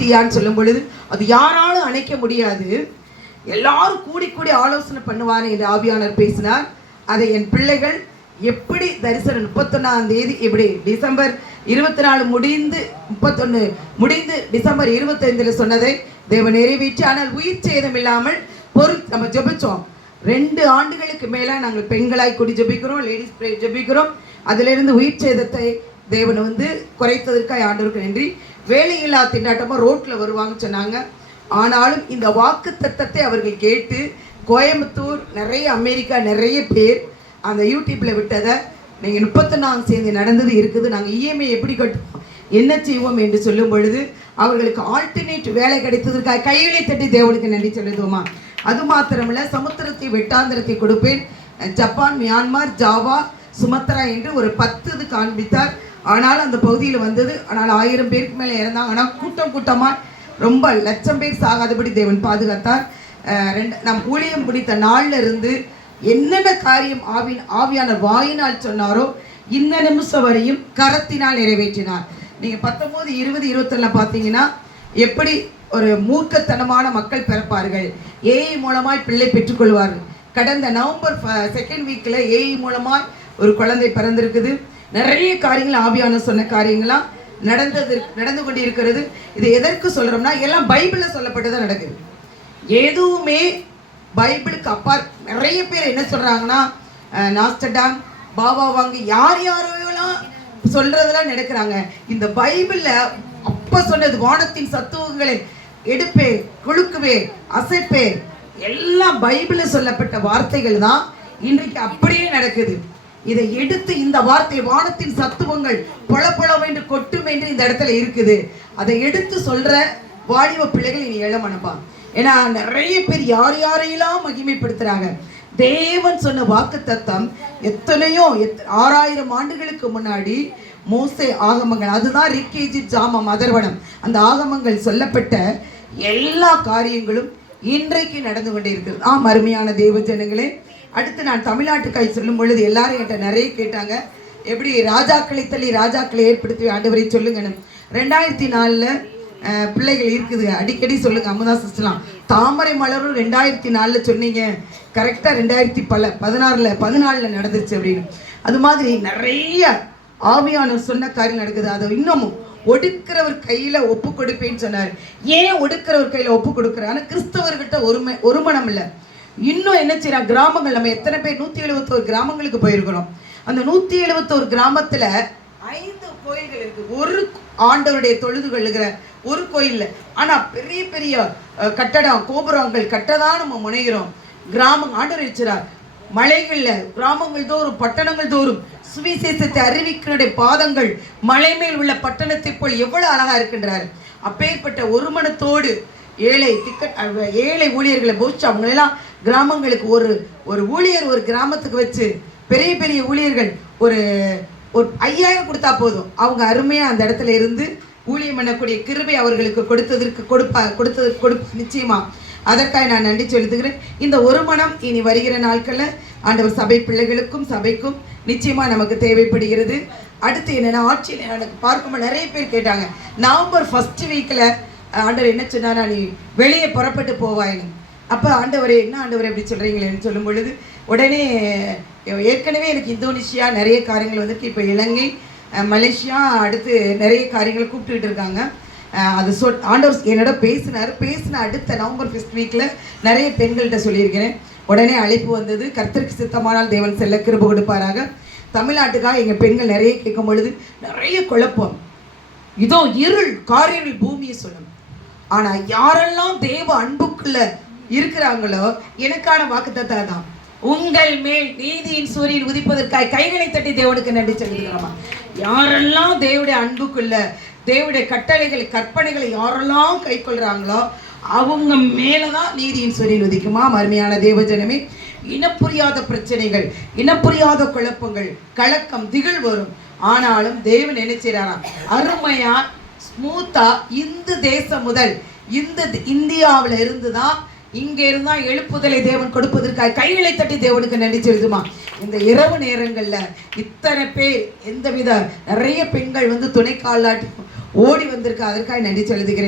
தீயான்னு சொல்லும் பொழுது அது யாராலும் அணைக்க முடியாது, எல்லாரும் கூடி கூடி ஆலோசனை பண்ணுவார் என்று ஆவியானவர் பேசினார். அதை என் பிள்ளைகள் எப்படி தரிசனம் 31ஆம் தேதி இப்படி டிசம்பர் 24 முடிந்து 31 முடிந்து டிசம்பர் 25 சொன்னதை தேவன் நிறைவேற்றி. ஆனால் உயிர் சேதம் இல்லாமல் நம்ம ஜெபிச்சோம். 2 ஆண்டுகளுக்கு மேல நாங்கள் பெண்களாய் கூடி ஜெபிக்கிறோம், லேடிஸ் ஜெபிக்கிறோம். அதிலிருந்து உயிர் சேதத்தை தேவன் குறைத்ததற்காக ஆண்டவருக்கு நன்றி. வேலையில்லா திண்டாட்டமாக ரோட்டில் வருவாங்கன்னு சொன்னாங்க. ஆனாலும் இந்த வாக்கு தத்தத்தை அவர்கள் கேட்டு கோயம்புத்தூர், நிறைய அமெரிக்கா, நிறைய பேர் அந்த யூடியூப்பில் விட்டதை நீங்கள் 31ஆம் தேதி நடந்தது இருக்குது, நாங்கள் இஎம்ஐ எப்படி கட்டுவோம், என்ன செய்வோம் என்று சொல்லும் பொழுது அவர்களுக்கு ஆல்டர்னேட் வேலை கிடைத்ததற்காக கைகளை தட்டி தேவனுக்கு நன்றி சொல்லுவோமா. அது மாத்திரமல்ல, சமுத்திரத்தை வெட்டாந்திரத்தை கொடுப்பேன், ஜப்பான், மியான்மர், ஜாவா, சுமத்ரா என்று ஒரு 10 காண்பித்தார். ஆனால் அந்த பகுதியில் வந்தது. ஆனால் 1000 பேருக்கு மேலே இறந்தாங்க. ஆனால் கூட்டமாக ரொம்ப லட்சம் பேர் சாகாதபடி தேவன் பாதுகாத்தார். நம் ஊழியம் பிடித்த நாளில் இருந்து என்னென்ன காரியம் ஆவியான வாயினால் சொன்னாரோ இந்த நிமிஷம் வரையும் கரத்தினால் நிறைவேற்றினார். நீங்கள் 19, 20, 21 பார்த்தீங்கன்னா எப்படி ஒரு மூர்க்கத்தனமான மக்கள் பிறப்பார்கள், ஏஐ மூலமாய் பிள்ளை பெற்றுக்கொள்வார்கள். கடந்த நவம்பர் 2nd வீக்கில் ஏஐ மூலமாய் ஒரு குழந்தை பிறந்திருக்குது. நிறைய காரியங்கள் ஆவியான சொன்ன காரியங்களாம் நடந்து கொண்டு இருக்கிறது. இது எதற்கு சொல்கிறோம்னா, எல்லாம் பைபிளில் சொல்லப்பட்டதான் நடக்குது. எதுவுமே பைபிளுக்கு அப்பார். நிறைய பேர் என்ன சொல்கிறாங்கன்னா, நாஸ்டடாம், பாபா வாங்கி யாரோலாம் சொல்கிறதெல்லாம் நடக்கிறாங்க. இந்த பைபிளில் அப்போ சொன்னது வானத்தின் சத்துவங்களை எடுப்பே, குழுக்குவே, அசைப்பே, எல்லாம் பைபிளில் சொல்லப்பட்ட வார்த்தைகள் தான் இன்றைக்கு அப்படியே நடக்குது. இதை எடுத்து இந்த வார்த்தை வானத்தின் சத்துவங்கள் பொழப்பொழவென்று கொட்டும் என்று இந்த இடத்துல இருக்குது. அதை எடுத்து சொல்ற வாலிப பிள்ளைகள் இனி எழமனப்பா. ஏன்னா நிறைய பேர் யாரையெல்லாம் மகிமைப்படுத்துறாங்க. தேவன் சொன்ன வாக்கு தத்தம் எத்தனையோ 6000 ஆண்டுகளுக்கு முன்னாடி மோசே ஆகமங்கள், அதுதான் ரிக்கேஜி ஜாமம் அதர்வனம், அந்த ஆகமங்கள் சொல்லப்பட்ட எல்லா காரியங்களும் இன்றைக்கு நடந்து கொண்டே இருக்கிறது. அருமையான தேவ ஜனங்களே, அடுத்து நான் தமிழ்நாட்டுக்காய் சொல்லும் பொழுது எல்லாரும் என்கிட்ட நிறைய கேட்டாங்க, எப்படி ராஜாக்களை தள்ளி ராஜாக்களை ஏற்படுத்தி ஆண்டவரை சொல்லுங்கன்னு. 2004 பிள்ளைகள் இருக்குது, அடிக்கடி சொல்லுங்க. அமுதா சிஸ்டர்லாம் தாமரை மலரும் 2004 சொன்னீங்க, கரெக்டாக 2014 நடந்துச்சு அப்படின்னு. அது மாதிரி நிறைய ஆவியான சொன்ன காரியம் நடக்குது. அதை இன்னமும் ஒடுக்கிறவர் கையில் ஒப்பு கொடுப்பேன்னு சொன்னார். ஏன் ஒடுக்கிறவர் கையில் ஒப்பு கொடுக்குறாரு? ஆனால் கிறிஸ்தவர்கிட்ட ஒரு மனம் இல்லை. இன்னும் என்ன செய்யறாங்க, கிராமங்கள் நம்ம எத்தனை பேர் 171 கிராமங்களுக்கு போயிருக்கிறோம். அந்த 171 கிராமத்தில் 5 கோயில்கள் இருக்கு. ஒரு ஆண்டவருடைய தொழுது கொள்ளுகிற ஒரு கோயில். ஆனால் பெரிய பெரிய கட்டடம், கோபுரங்கள் கட்டதான் நம்ம முனைகிறோம். கிராமம் ஆண்டவர் வச்சுறார். மலைகளில் கிராமங்கள் தோறும், பட்டணங்கள் தோறும் சுவிசேஷத்தை அறிவிக்கிற பாதங்கள் மலை மேல் உள்ள பட்டணத்தை போல் எவ்வளவு அழகா இருக்கின்றார். அப்பேற்பட்ட ஒரு மனத்தோடு ஏழை ஊழியர்களை போச்சு அவங்களெல்லாம் கிராமங்களுக்கு ஒரு ஊழியர் ஒரு கிராமத்துக்கு வச்சு பெரிய பெரிய ஊழியர்கள் ஒரு 5000 கொடுத்தா போதும், அவங்க அருமையாக அந்த இடத்துல இருந்து ஊழியம் பண்ணக்கூடிய கிருபை அவர்களுக்கு கொடுப்பா நிச்சயமா. அதற்காக நான் நன்றி செலுத்துகிறேன். இந்த ஒரு மனம் இனி வருகிற நாட்களில் ஆண்டவர் சபை பிள்ளைகளுக்கும் சபைக்கும் நிச்சயமாக நமக்கு தேவைப்படுகிறது. அடுத்து என்னென்னா, ஆட்சியில் எனக்கு பார்க்கும்போது நிறைய பேர் கேட்டாங்க, நவம்பர் 1st வீக்கில் ஆண்டவர் என்ன சொன்னாரா, நீ வெளியே புறப்பட்டு போவாயின்னு. அப்போ ஆண்டவரே, என்ன ஆண்டவரே அப்படி சொல்கிறீங்களேன்னு சொல்லும் பொழுது உடனே ஏற்கனவே எனக்கு இந்தோனேஷியா நிறைய காரியங்கள் வந்துட்டு, இப்போ இலங்கை, மலேசியா, அடுத்து நிறைய காரியங்களை கூப்பிட்டுக்கிட்டு இருக்காங்க. அது ஆண்டவர் என்னோட பேசின அடுத்த நவம்பர் 1st வீக்கில் நிறைய பெண்கள்கிட்ட சொல்லியிருக்கிறேன். உடனே அழைப்பு வந்தது. கர்த்தருக்கு சித்தமானால் தேவன் செல்ல கிருபை கொடுப்பாராக. தமிழ்நாட்டுக்காக எங்கள் பெண்கள் நிறைய கேட்கும் பொழுது நிறைய குழப்பம். இதோ இருள் காரிருள் பூமியை சொல்லும். ஆனால் யாரெல்லாம் தேவ அன்புக்குள்ள இருக்கிறாங்களோ எனக்கான வாக்குத்தத்தம் தான், உங்கள் மேல் நீதியின் சூரியன் உதிப்பதற்காக கைகளை தட்டி தேவனுக்கு நன்றி சொல்லிக்கிறோமா. யாரெல்லாம் தேவனுடைய அன்புக்குள்ள, தேவனுடைய கட்டளைகளை கற்பனைகளை யாரெல்லாம் கை கொள்றாங்களோ அவங்க மேலதான் நீதியின் சூரியன் உதிக்குமா. அருமையான தேவஜனமே, இனப்புரியாத பிரச்சனைகள், இனப்புரியாத குழப்பங்கள், கலக்கம், திகில் வரும். ஆனாலும் தேவன் என்ன செய்யறாராம், அருமையா ஸ்மூத்தா இந்த தேசம் முதல் இந்த இந்தியாவில் இருந்துதான் இங்க இருந்தா எழுப்புதலை தேவன் கொடுப்பதற்காக கைகளை தட்டி தேவனுக்கு நன்றி செலுத்துமா. இந்த இரவு நேரங்கள்ல இத்தனை பேர் எந்தவித நிறைய பெண்கள் துணை காலாட்டி ஓடி வந்திருக்க, அதற்காக நன்றி செலுத்துகிறேன்.